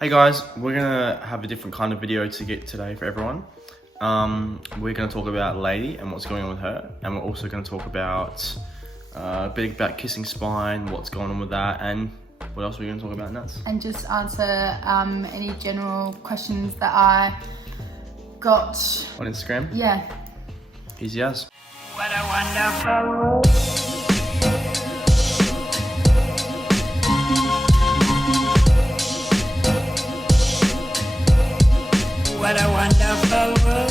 Hey guys, we're gonna have a different kind of video to get today for everyone. We're gonna talk about Lady and what's going on with her, and we're also gonna talk about a bit about kissing spine, what's going on with that, and what else are we gonna talk about, Nats? And just answer any general questions that I got on Instagram. Yeah. Easy as. What a wonderful world. What a wonderful world.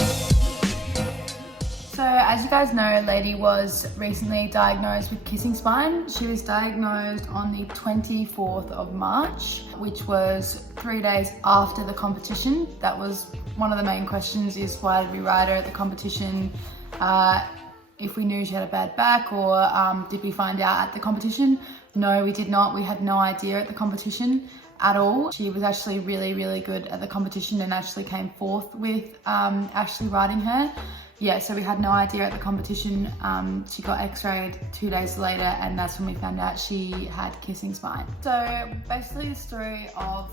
So as you guys know, Lady was recently diagnosed with kissing spine. She was diagnosed on the 24th of March, which was 3 days after the competition. That was one of the main questions, is why did we ride her at the competition? If we knew she had a bad back, or did we find out at the competition? No, we did not. We had no idea at the competition at all. She was actually really good at the competition and actually came fourth with Ashley riding her. Yeah, so we had no idea at the competition. She got X-rayed 2 days later, and that's when we found out she had kissing spine. So basically the story of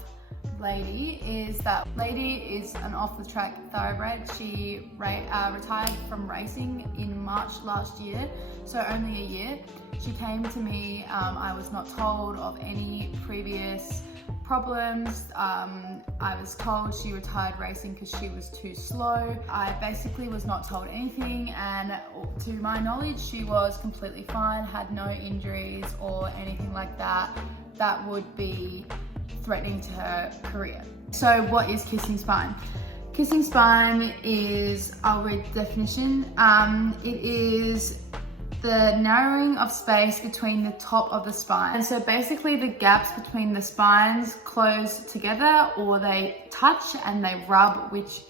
Lady is that Lady is an off-the-track thoroughbred. She retired from racing in March last year, so only a year. She came to me, I was not told of any previous problems. I was told she retired racing because she was too slow. I basically was not told anything, and to my knowledge she was completely fine, had no injuries or anything like that that would be threatening to her career. So what is kissing spine? Kissing spine is, I'll read the definition, it is the narrowing of space between the top of the spine. And so basically the gaps between the spines close together, or they touch and they rub, which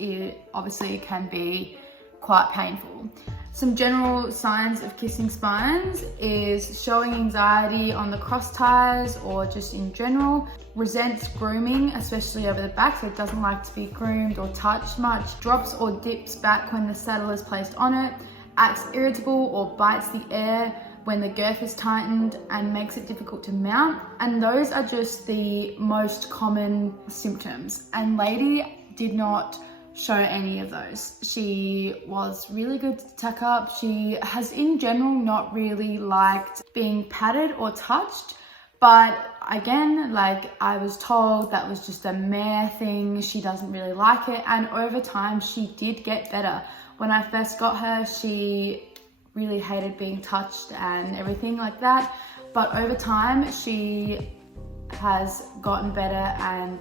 obviously can be quite painful. Some general signs of kissing spines is showing anxiety on the cross ties or just in general, resents grooming, especially over the back, so it doesn't like to be groomed or touched much, drops or dips back when the saddle is placed on it, acts irritable or bites the air when the girth is tightened and makes it difficult to mount. And those are just the most common symptoms. And Lady did not show any of those. She was really good to tuck up. She has in general not really liked being patted or touched. But again, like I was told, that was just a mare thing. She doesn't really like it. And over time, she did get better. When I first got her, she really hated being touched and everything like that. But over time, she has gotten better and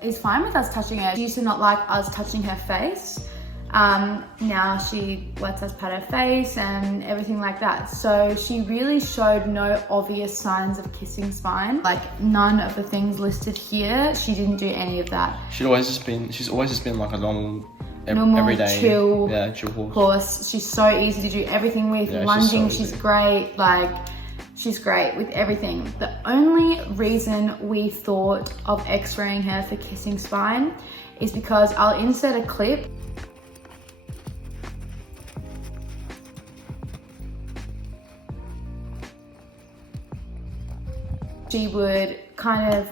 is fine with us touching her. She used to not like us touching her face. Now she lets us pat her face and everything like that. So she really showed no obvious signs of kissing spine. Like none of the things listed here, she didn't do any of that. She's always just been like a normal everyday chill horse. She's so easy to do everything with. Yeah, lunging, she's great. Like she's great with everything. The only reason we thought of X-raying her for kissing spine is because I'll insert a clip. She would kind of,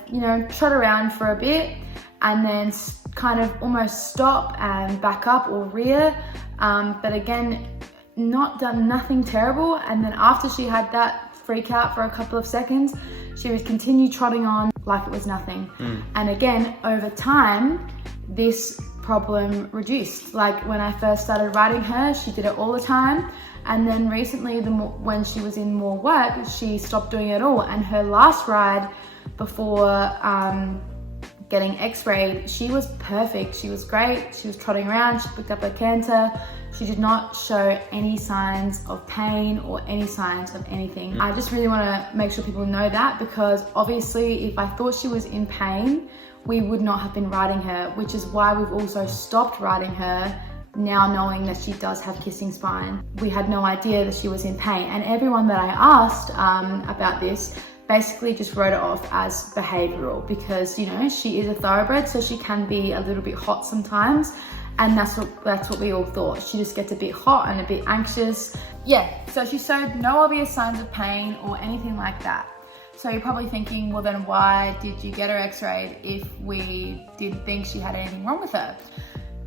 trot around for a bit and then kind of almost stop and back up or rear. But again, nothing terrible. And then after she had that freak out for a couple of seconds, she would continue trotting on like it was nothing. And again, over time, this problem reduced. Like when I first started riding her, she did it all the time. And then recently, when she was in more work, she stopped doing it all. And her last ride before getting X-rayed, she was perfect. She was great. She was trotting around. She picked up her canter. She did not show any signs of pain or any signs of anything. I just really want to make sure people know that, because obviously if I thought she was in pain, we would not have been riding her, which is why we've also stopped riding her now, knowing that she does have kissing spine. We had no idea that she was in pain, and everyone that I asked about this basically just wrote it off as behavioral, because she is a thoroughbred, so she can be a little bit hot sometimes, and that's what we all thought. She just gets a bit hot and a bit anxious. Yeah, so she showed no obvious signs of pain or anything like that. So you're probably thinking, well then why did you get her x-rayed if we didn't think she had anything wrong with her?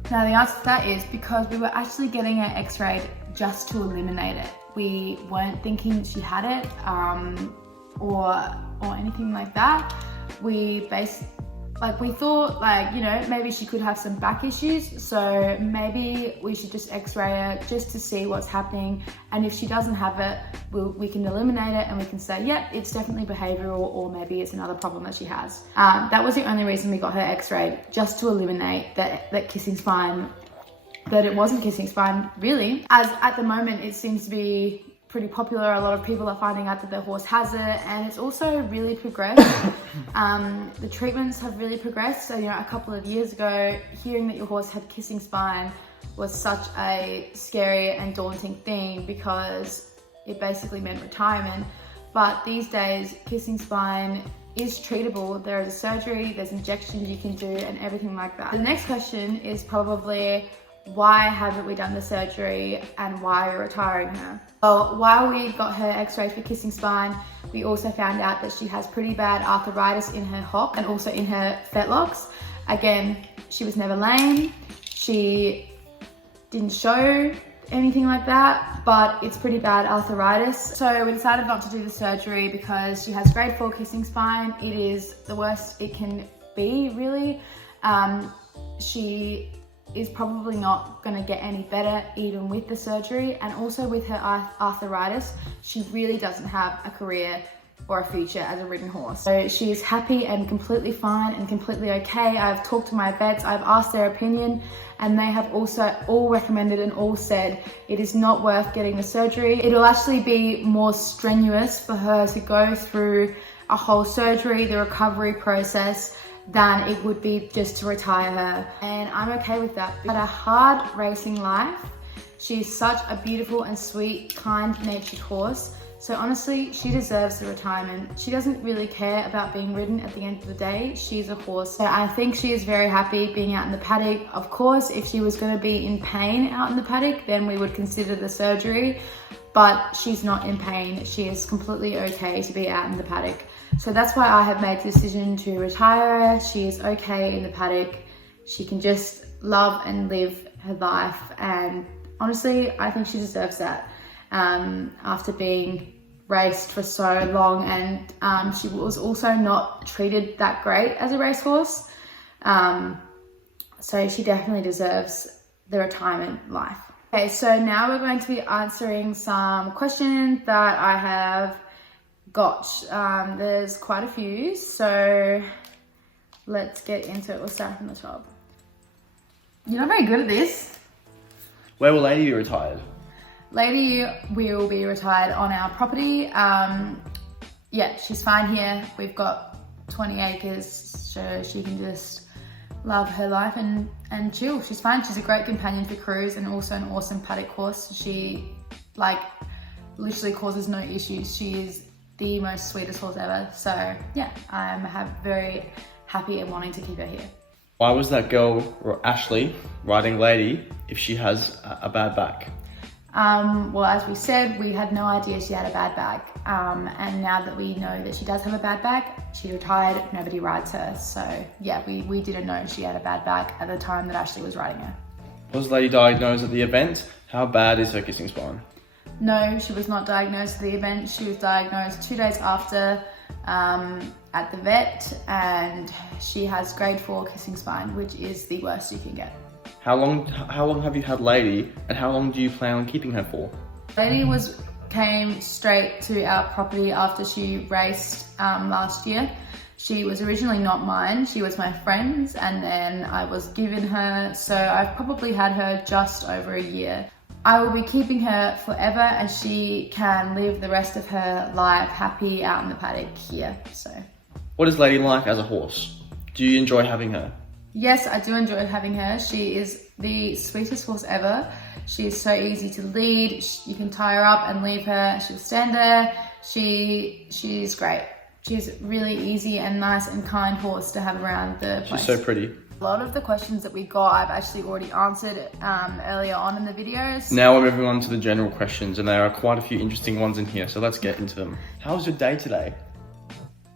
Now the answer to that is because we were actually getting her x-rayed just to eliminate it. We weren't thinking she had it or anything like that. We thought like, you know, maybe she could have some back issues, so maybe we should just x-ray her just to see what's happening, and if she doesn't have it, we can eliminate it and we can say, yep, it's definitely behavioural, or maybe it's another problem that she has. That was the only reason we got her x-rayed, just to eliminate that kissing spine, that it wasn't kissing spine really. As at the moment it seems to be pretty popular, a lot of people are finding out that their horse has it, and it's also really progressed. The treatments have really progressed. So, you know, a couple of years ago, hearing that your horse had kissing spine was such a scary and daunting thing because it basically meant retirement. But these days, kissing spine is treatable. There is surgery, there's injections you can do, and everything like that. The next question is probably, why haven't we done the surgery and why are we retiring her? Well, while we got her x-rays for kissing spine, we also found out that she has pretty bad arthritis in her hock and also in her fetlocks. Again, she was never lame, she didn't show anything like that, but it's pretty bad arthritis. So we decided not to do the surgery because she has grade 4 kissing spine. It is the worst it can be, really. She is probably not going to get any better even with the surgery, and also with her arthritis, she really doesn't have a career or a future as a ridden horse. So she is happy and completely fine and completely okay. I've talked to my vets, I've asked their opinion, and they have also all recommended and all said it is not worth getting the surgery. It'll actually be more strenuous for her to go through a whole surgery, the recovery process, than it would be just to retire her. And I'm okay with that. But a hard racing life, she's such a beautiful and sweet, kind-natured horse. So honestly, she deserves the retirement. She doesn't really care about being ridden at the end of the day. She's a horse. So I think she is very happy being out in the paddock. Of course, if she was going to be in pain out in the paddock, then we would consider the surgery. But she's not in pain. She is completely okay to be out in the paddock. So that's why I have made the decision to retire her. She is okay in the paddock. She can just love and live her life. And honestly, I think she deserves that after being raced for so long. And she was also not treated that great as a racehorse. So she definitely deserves the retirement life. Okay, so now we're going to be answering some questions that I have got. There's quite a few, so let's get into it. We'll start from the top. You're not very good at this. Where will Lady be retired? Lady will be retired on our property. Yeah, she's fine here. We've got 20 acres, so she can just love her life and chill. She's fine. She's a great companion for crews and also an awesome paddock horse. She literally causes no issues. She is the most sweetest horse ever. So yeah, I'm very happy and wanting to keep her here. Why was that girl, Ashley, riding Lady if she has a bad back? Well, as we said, we had no idea she had a bad back. And now that we know that she does have a bad back, she retired, nobody rides her. So yeah, we didn't know she had a bad back at the time that Ashley was riding her. Was Lady diagnosed at the event? How bad is her kissing spine? No, she was not diagnosed at the event. She was diagnosed 2 days after at the vet, and she has grade 4 kissing spine, which is the worst you can get. How long have you had Lady, and how long do you plan on keeping her for? Lady came straight to our property after she raced last year. She was originally not mine, she was my friend's, and then I was given her, so I've probably had her just over a year. I will be keeping her forever, and she can live the rest of her life happy out in the paddock here. So, what is Lady like as a horse? Do you enjoy having her? Yes, I do enjoy having her. She is the sweetest horse ever. She is so easy to lead. You can tie her up and leave her. She'll stand there. She's great. She's really easy and nice and kind horse to have around the place. She's so pretty. A lot of the questions that we got, I've actually already answered earlier on in the videos. Now we're moving on to the general questions, and there are quite a few interesting ones in here, so let's get into them. How was your day today?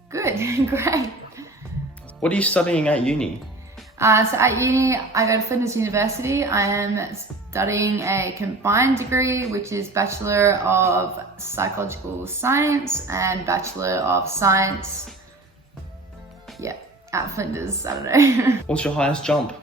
Good, great. What are you studying at uni? So at uni, I go to Flinders University. I am studying a combined degree, which is Bachelor of Psychological Science and Bachelor of Science. Yeah, at Flinders, I don't know. What's your highest jump?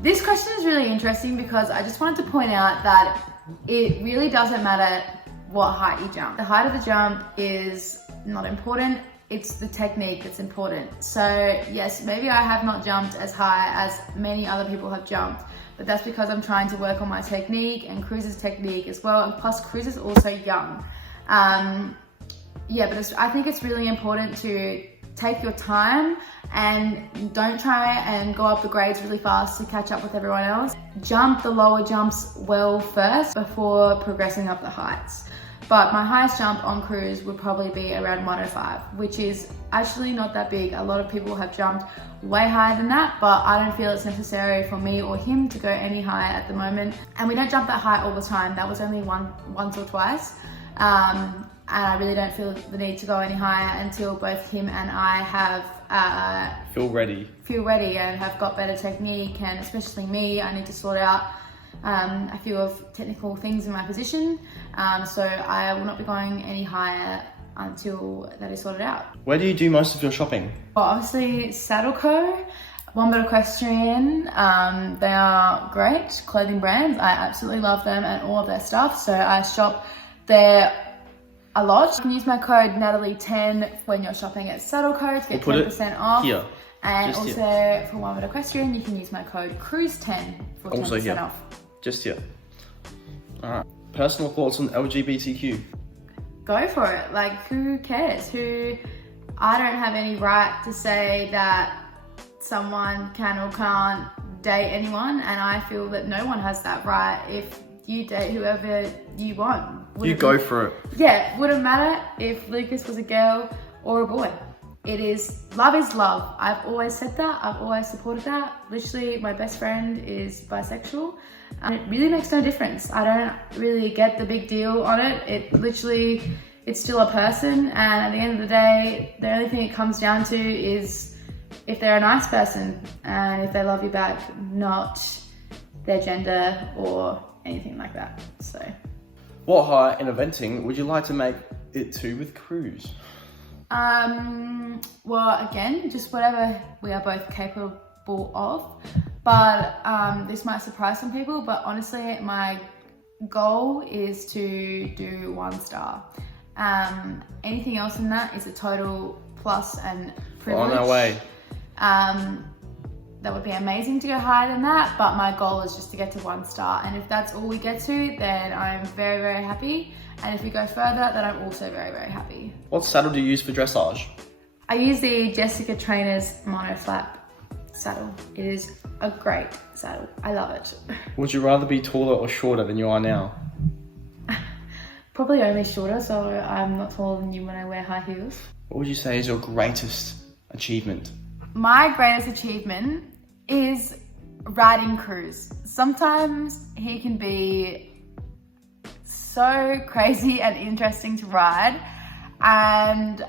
This question is really interesting because I just wanted to point out that it really doesn't matter what height you jump. The height of the jump is not important. It's the technique that's important. So yes, maybe I have not jumped as high as many other people have jumped, but that's because I'm trying to work on my technique and Cruz's technique as well. And plus Cruz is also young. Yeah, but I think it's really important to take your time and don't try and go up the grades really fast to catch up with everyone else. Jump the lower jumps well first before progressing up the heights. But my highest jump on Cruz would probably be around 105, which is actually not that big. A lot of people have jumped way higher than that, but I don't feel it's necessary for me or him to go any higher at the moment. And we don't jump that high all the time. That was only once or twice. And I really don't feel the need to go any higher until both him and I have Feel ready and have got better technique. And especially me, I need to sort out a few of technical things in my position. So I will not be going any higher until that is sorted out. Where do you do most of your shopping? Well, obviously Saddle Co, One Bit Equestrian, they are great clothing brands. I absolutely love them and all of their stuff. So I shop there a lot. You can use my code Natalie10 when you're shopping at Saddle Co to get 10% off. Here. And Just also here. for One Bit Equestrian, you can use my code Cruz10 for 10% Also here. off. Just here. Alright. Personal thoughts on LGBTQ? Go for it. Like, who cares? I don't have any right to say that someone can or can't date anyone, and I feel that no one has that right. If you date whoever you want. You go for it. Yeah, wouldn't matter if Lucas was a girl or a boy. Love is love. I've always said that. I've always supported that. Literally, my best friend is bisexual. And it really makes no difference. I don't really get the big deal on it. It's still a person. And at the end of the day, the only thing it comes down to is if they're a nice person and if they love you back, not their gender or anything like that. So, what height in eventing would you like to make it to with Cruz? Well, again, just whatever we are both capable of. But this might surprise some people, but honestly, my goal is to do 1 star. Anything else than that is a total plus and privilege. On our way. That would be amazing to go higher than that, but my goal is just to get to 1 star. And if that's all we get to, then I'm very, very happy. And if we go further, then I'm also very, very happy. What saddle do you use for dressage? I use the Jessica Trainer's mono flap saddle. It is a great saddle. I love it. Would you rather be taller or shorter than you are now? Probably only shorter, so I'm not taller than you when I wear high heels. What would you say is your greatest achievement? My greatest achievement is riding Cruz. Sometimes he can be so crazy and interesting to ride, and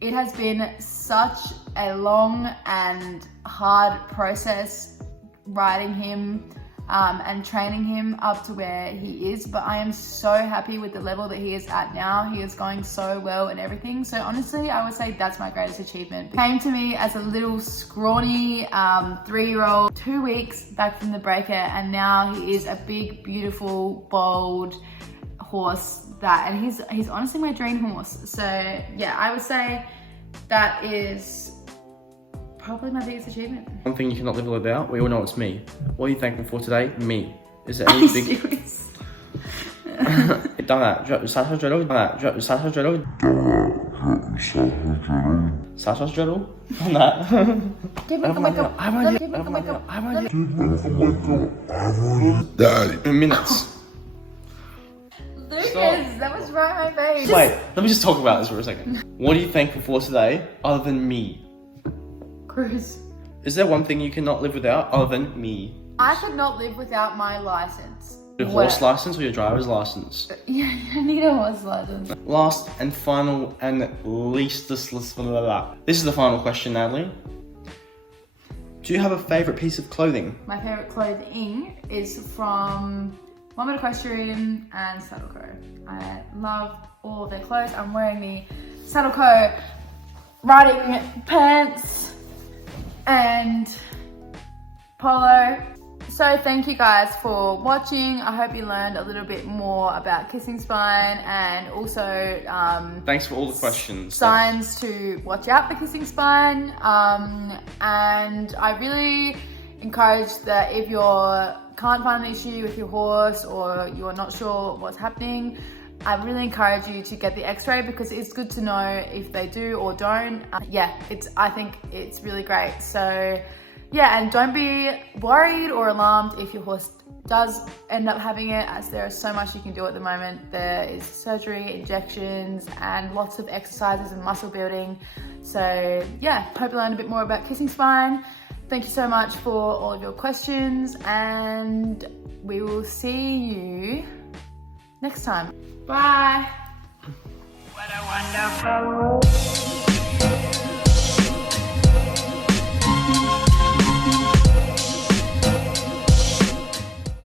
it has been such a long and hard process riding him and training him up to where he is, but I am so happy with the level that he is at now. He is going so well and everything. So honestly, I would say that's my greatest achievement. He came to me as a little scrawny 3-year-old, 2 weeks back from the breaker, and now he is a big, beautiful, bold horse and he's honestly my dream horse. So yeah, I would say that is probably my biggest achievement. One thing you cannot live without, we all know it's me. What are you thankful for today? Me. Is there any big... Serious? Done that. Sasha dreddle. Done that. Sasha dreddle. Sasha dreddle. Done that. Minutes. Lucas, Stop. that was right in my face. Wait, let me just talk about this for a second. What are you thankful for today other than me? Cruz. Is there one thing you cannot live without other than me? I could not live without my license. Your horse license or your driver's license? Yeah, you don't need a horse license. Last and final and least this is the final question, Natalie. Do you have a favourite piece of clothing? My favourite clothing is from Woman Equestrian and Saddleco. I love all of their clothes. I'm wearing the Saddleco riding pants and polo. So thank you guys for watching. I hope you learned a little bit more about kissing spine and also thanks for all the questions. Signs to watch out for kissing spine. And I really encourage that if you can't find an issue with your horse or you're not sure what's happening, I really encourage you to get the X-ray because it's good to know if they do or don't. I think it's really great. So yeah, and don't be worried or alarmed if your horse does end up having it, as there is so much you can do at the moment. There is surgery, injections, and lots of exercises and muscle building. So yeah, hope you learned a bit more about kissing spine. Thank you so much for all of your questions, and we will see you next time. Bye.